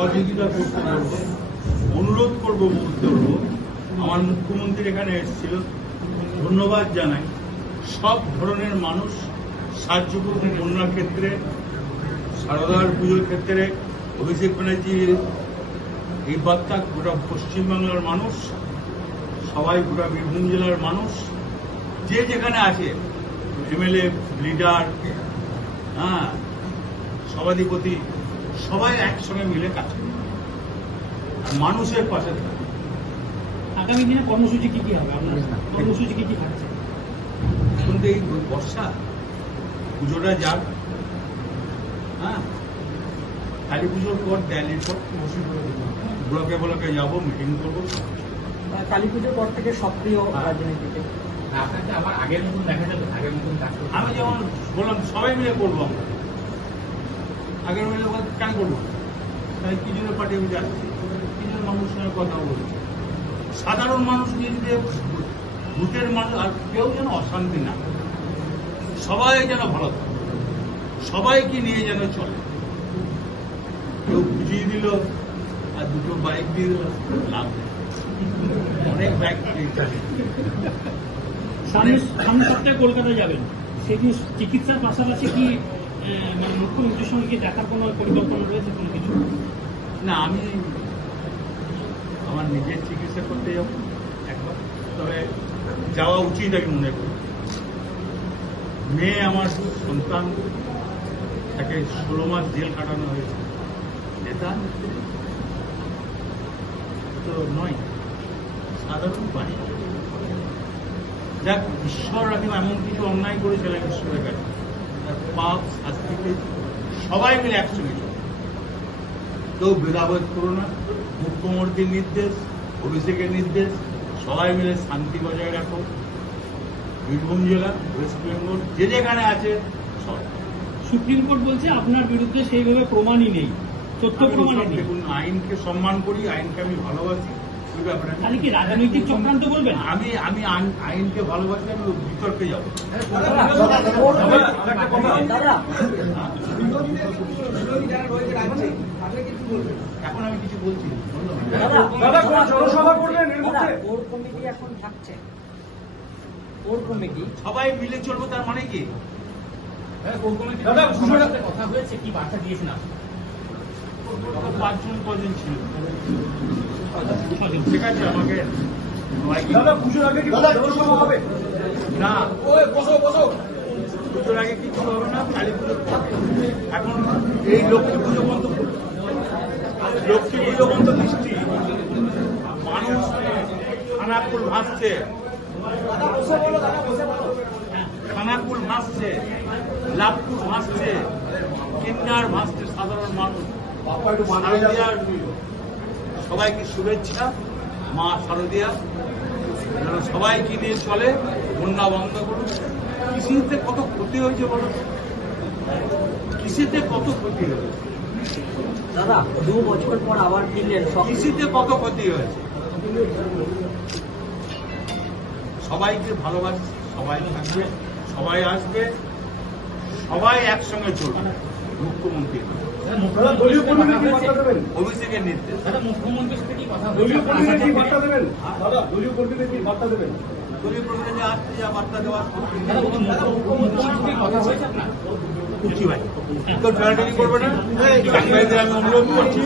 সহযোগিতা করতে বলব, অনুরোধ করব বলব আমার মুখ্যমন্ত্রী এখানে এসেছিল, ধন্যবাদ জানাই। সব ধরনের মানুষ সাহায্য করবে বন্যার ক্ষেত্রে, সারদার পুজোর ক্ষেত্রে, অভিষেক ব্যানার্জির এই বার্তা গোটা পশ্চিমবাংলার মানুষ, সবাই গোটা বীরভূম জেলার মানুষ, যে যেখানে আছে, এমএলএ, লিডার হ্যাঁ সভাধিপতি সবাই একসঙ্গে মিলে কাজ করবে মানুষের পাশে থাকবে আগামী দিনে কর্মসূচি কি কি হবে? আপনার কর্মসূচি কি কি থাকছে? এখন তো এই বর্ষা পুজোটা যাক। হ্যাঁ? কালী পুজোর পর র্যালির পর ব্লকে ব্লকে যাব মিটিং করব। কালী পুজোর পর থেকে সক্রিয় রাজনীতিতে। আপনাকে আবার আগের মতন দেখা যাবে আগের মতন আমি যেমন বললাম সবাই মিলে করব আমরা। আগের মিলে বলতে কেন করব? তাই কি জন্য পার্টি আমি যাচ্ছি কি জন্য মানুষের সঙ্গে কথা বলছি সাধারণ মানুষ যদি ভূতের মানুষ, আর কেউ যেন অশান্তি না সবাই যেন ভালো থাকে। সবাইকে নিয়ে যেন চলে। কেউ বুঝিয়ে দিল, আর দুটো বাইক দিয়ে দিল, লাভ। অনেক বাইক সামনে সপ্তাহে কলকাতা যাবেন। সেদিন চিকিৎসার পাশাপাশি কি মানে মুখ্যমন্ত্রীর সঙ্গে কি দেখার কোনো পরিকল্পনা রয়েছে কোনো কিছু না, আমি আমার নিজের চিকিৎসা করতে যাব একবার। তবে যাওয়া উচিত আমি মনে করি। মেয়ে আমার সন্তান, তাকে ষোলো মাস জেল কাটানো হয়েছে। নেতা তো নয়, সাধারণ পানি যাক, ঈশ্বর আমি এমন কিছু অন্যায় করেছিলাম ঈশ্বরের কাছে। পাপ। সবাই মিলে একসঙ্গে চলবে। কেউ ভেদাভেদ করো না মুখ্যমন্ত্রীর নির্দেশ অভিষেকের নির্দেশ সবাই মিলে শান্তি বজায় রাখো বীরভূম জেলা ওয়েস্ট বেঙ্গল যে যেখানে আছে সব সুপ্রিম কোর্ট বলছে আপনার বিরুদ্ধে সেইভাবে প্রমাণই নেই তথ্য নেই দেখুন আইনকে সম্মান করি আইনকে আমি ভালোবাসি ওই ব্যাপারে আমি- তাহলে কি রাজনৈতিক চক্রান্ত করবেন আমি আমি আইন- আইনকে ভালোবাসি আমি বিতর্কে যাব দাদা কিছু বলছি কোর কমিটি এখন থাকছে? Core committee? সবাই মিলে চলবো তার মানে কি? কথা হয়েছে কি বার্তা দিয়েছেন আপনি? পাঁচজন কজন ছিল? ঠিক আছে আমাকে সবাইকে- না। পুজোর আগে কিছু হবে না কালী পুজোর এখন এই লক্ষ্মী পুজো বন্ধ। লক্ষ্মী পুজো দৃষ্টি। মানুষ খানাকুল ভাসছে। খানাকুল ভাসছে লাভপুর ভাসছে কিন্নার ভাসছে সাধারণ মানুষ। সবাইকে শুভেচ্ছা, মা শারদিয়া। সবাইকে নিয়ে চলে বন্যা বন্ধ করুন। কৃষিতে কত ক্ষতি হয়েছে বলো? কৃষিতে কত ক্ষতি হয়েছে? দাদা দু বছর পর আবার ফিরলেন কৃষিতে কত ক্ষতি হয়েছে? সবাইকে ভালোবাসি সবাই থাকবে সবাই আসবে সবাই একসঙ্গে চলবে মুখ্যমন্ত্রী। দলীয় কর্মীদের কি অভিষেকের নির্দেশ। মুখ্যমন্ত্রীর কি কথা দলীয় কর্মীদের কি হয়েছে বার্তা দেবেন? দলীয় কর্মীদের কি বার্তা দেবেন? দলীয় প্রধান যে যা বার্তা দেওয়া দাদা, মুখ্যমন্ত্রীর কথা হয়েছে আপনার? কুচি ভাই। তো ঠেলাঠেলি করবে না? সাংবাদিকদের আমি অনুরোধ করছি।